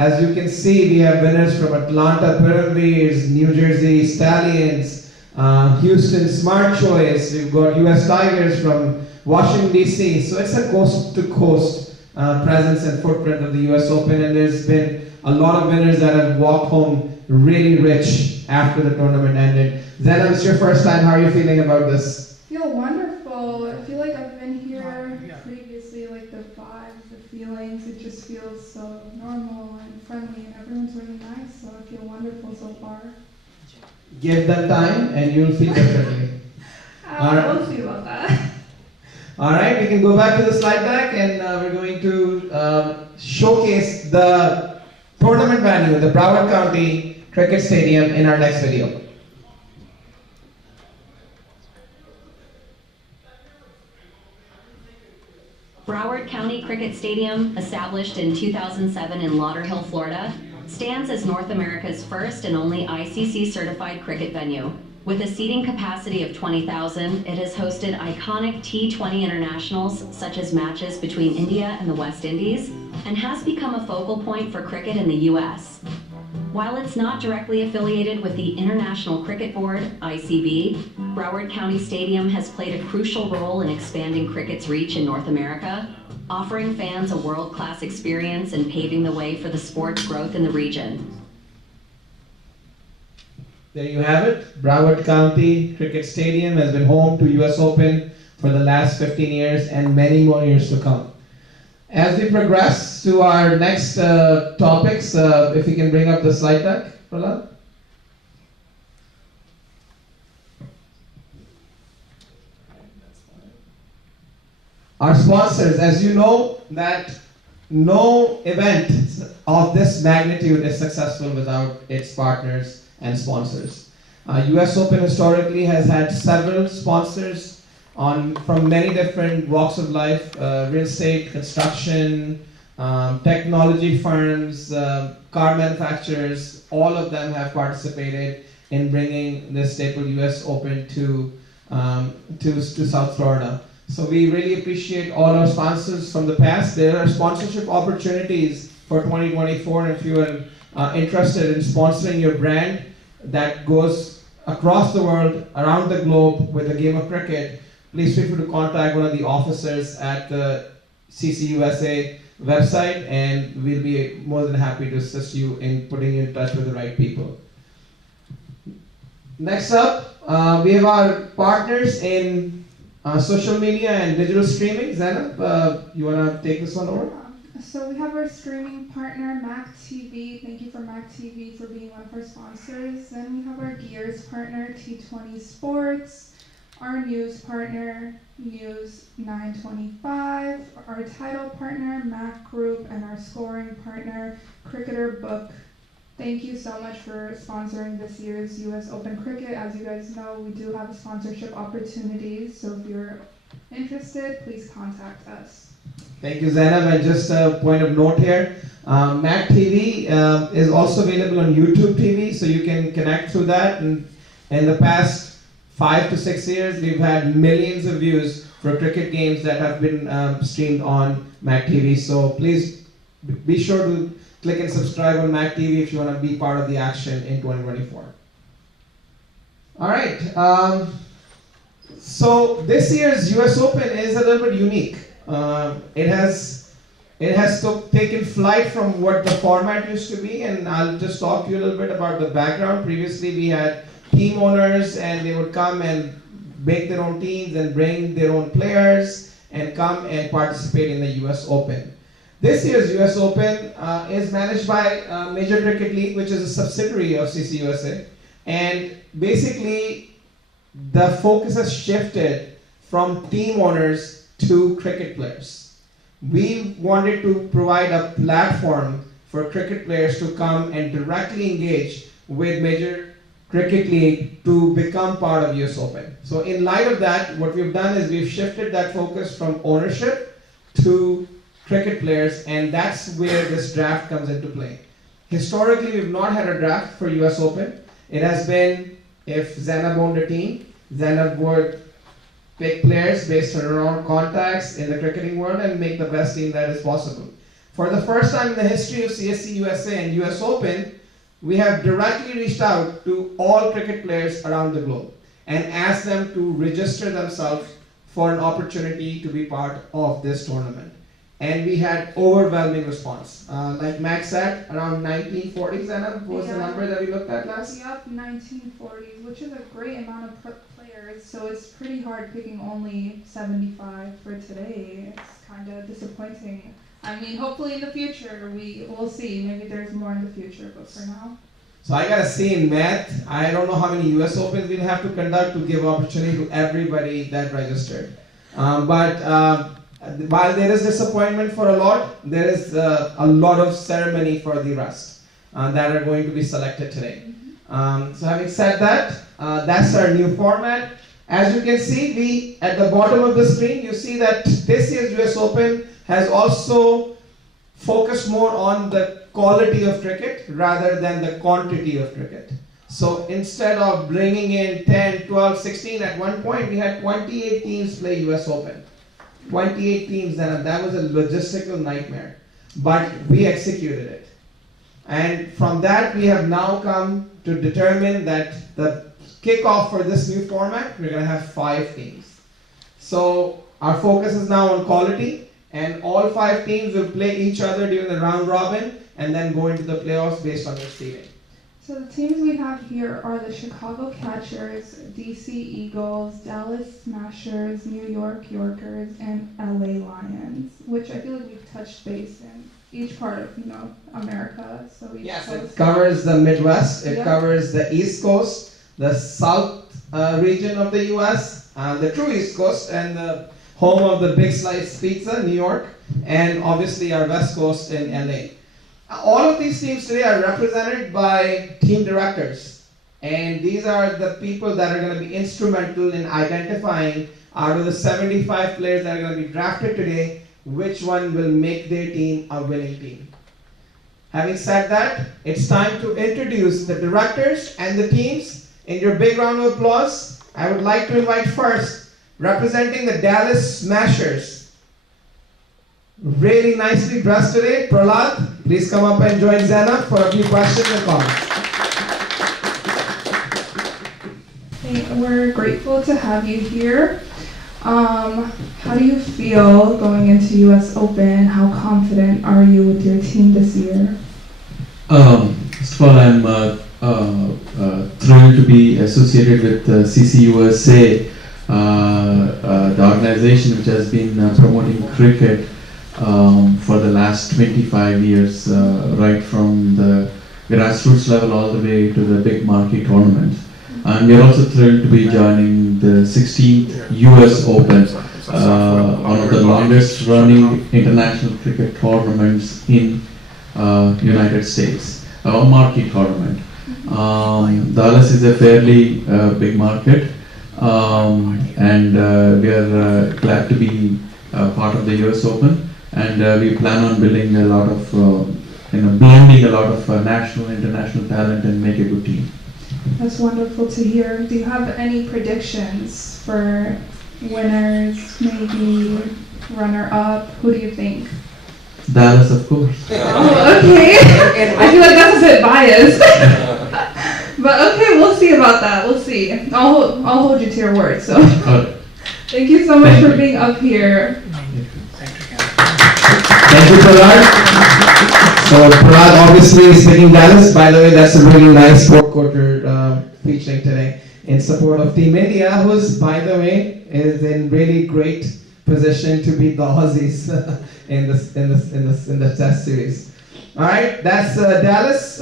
As you can see, we have winners from Atlanta Pyramids, New Jersey Stallions, Houston Smart Choice. We've got US Tigers from Washington DC. So it's a coast-to-coast presence and footprint of the US Open, and there's been a lot of winners that have walked home really rich after the tournament ended. Zena, it's your first time. How are you feeling about this? I feel wonderful. I feel like I've been here previously, like the vibes, the feelings, it just feels so normal and friendly, and everyone's really nice, so I feel wonderful so far. Give them time and you'll feel differently. We'll see about that. Alright, we can go back to the slide deck, and we're going to showcase the tournament venue, the Broward County Cricket Stadium, in our next video. Broward County Cricket Stadium, established in 2007 in Lauderhill, Florida, stands as North America's first and only ICC-certified cricket venue. With a seating capacity of 20,000, it has hosted iconic T20 internationals, such as matches between India and the West Indies, and has become a focal point for cricket in the U.S. While it's not directly affiliated with the International Cricket Board, ICB, Broward County Stadium has played a crucial role in expanding cricket's reach in North America, offering fans a world-class experience and paving the way for the sport's growth in the region. There you have it. Broward County Cricket Stadium has been home to US Open for the last 15 years and many more years to come. As we progress to our next topics, if we can bring up the slide deck, Prahlad. Our sponsors, as you know, that no event of this magnitude is successful without its partners and sponsors. US Open historically has had several sponsors from many different walks of life, real estate, construction, technology firms, car manufacturers. All of them have participated in bringing the staple US Open to South Florida. So we really appreciate all our sponsors from the past. There are sponsorship opportunities for 2024, and if you are interested in sponsoring your brand that goes across the world, around the globe with the game of cricket, please feel free to contact one of the officers at the CCUSA website, and we'll be more than happy to assist you in putting you in touch with the right people. Next up, we have our partners in social media and digital streaming. Zainab, you want to take this one over? So we have our streaming partner, Maq TV. Thank you for Maq TV for being one of our sponsors. Then we have our gears partner, T20 Sports, our news partner, News 925, our title partner, Mac Group, and our scoring partner, Cricketer Book. Thank you so much for sponsoring this year's US Open Cricket. As you guys know, we do have sponsorship opportunities, so if you're interested, please contact us. Thank you, Zainab. And just a point of note here, Maq TV is also available on YouTube TV, so you can connect through that. And in the past 5 to 6 years, we've had millions of views for cricket games that have been streamed on Maq TV. So please be sure to click and subscribe on Maq TV if you want to be part of the action in 2024. All right. So this year's US Open is a little bit unique. It has taken flight from what the format used to be, and I'll just talk to you a little bit about the background. Previously, we had team owners, and they would come and make their own teams and bring their own players and come and participate in the US Open. This year's US Open is managed by Major Cricket League, which is a subsidiary of CCUSA, and basically the focus has shifted from team owners to cricket players. We wanted to provide a platform for cricket players to come and directly engage with Major Cricket League to become part of US Open. So in light of that, what we've done is we've shifted that focus from ownership to cricket players, and that's where this draft comes into play. Historically, we've not had a draft for US Open. It has been, if Zainab owned a team, Zainab would pick players based on her own contacts in the cricketing world and make the best team that is possible. for the first time in the history of CSC USA and US Open, we have directly reached out to all cricket players around the globe and asked them to register themselves for an opportunity to be part of this tournament. And we had overwhelming response. Like Max said, around 1940s, Anna, was the number that we looked at last? Yep, 1940s, which is a great amount of players, so it's pretty hard picking only 75 for today. It's kind of disappointing. I mean, hopefully in the future, we'll see. Maybe there's more in the future, but for now. So I gotta say in math, I don't know how many US Opens we'll have to conduct to give opportunity to everybody that registered. While there is disappointment for a lot, there is a lot of ceremony for the rest that are going to be selected today. So having said that, that's our new format. As you can see, at the bottom of the screen, you see that this year's US Open has also focused more on the quality of cricket rather than the quantity of cricket. So instead of bringing in 10, 12, 16, at one point we had 28 teams play US Open. 28 teams, and that was a logistical nightmare. But we executed it. And from that, we have now come to determine that the kickoff for this new format, we're going to have 5 teams. So our focus is now on quality, and all 5 teams will play each other during the round robin and then go into the playoffs based on their seeding. So the teams we have here are the Chicago Catchers, DC Eagles, Dallas Smashers, New York Yorkers, and LA Lions, which I feel like we've touched base in each part of America. So yes, it covers the Midwest, it covers the East Coast, the South region of the US, the true East Coast, and the home of the Big Slice Pizza, New York, and obviously our West Coast in LA. All of these teams today are represented by team directors, and these are the people that are going to be instrumental in identifying out of the 75 players that are going to be drafted today, which one will make their team a winning team. Having said that, it's time to introduce the directors and the teams. In your big round of applause, I would like to invite first, representing the Dallas Smashers, really nicely dressed today, Prahlad. Please come up and join Zainab for a few questions and comments. Hey, we're grateful to have you here. How do you feel going into US Open? How confident are you with your team this year? First of all, I'm thrilled to be associated with CCUSA, the organization which has been promoting cricket for the last 25 years, right from the grassroots level all the way to the big marquee tournament. And we are also thrilled to be joining the 16th US Open, one of the longest running international cricket tournaments in United States, a marquee tournament. Dallas is a fairly big market, and we are glad to be part of the US Open. And we plan on building a lot of, blending a lot of national, international talent and make a good team. That's wonderful to hear. Do you have any predictions for winners, maybe runner-up? Who do you think? Dallas, of course. Oh, okay. I feel like that's a bit biased. But okay, we'll see about that. We'll see. I'll hold you to your word. So, thank you so much for being up here. Thank you, Prahlad. So Prahlad obviously is picking Dallas. By the way, that's a really nice four-quarter featuring today in support of Team India, who's, by the way, is in really great position to beat the Aussies in the Test series. All right, that's Dallas.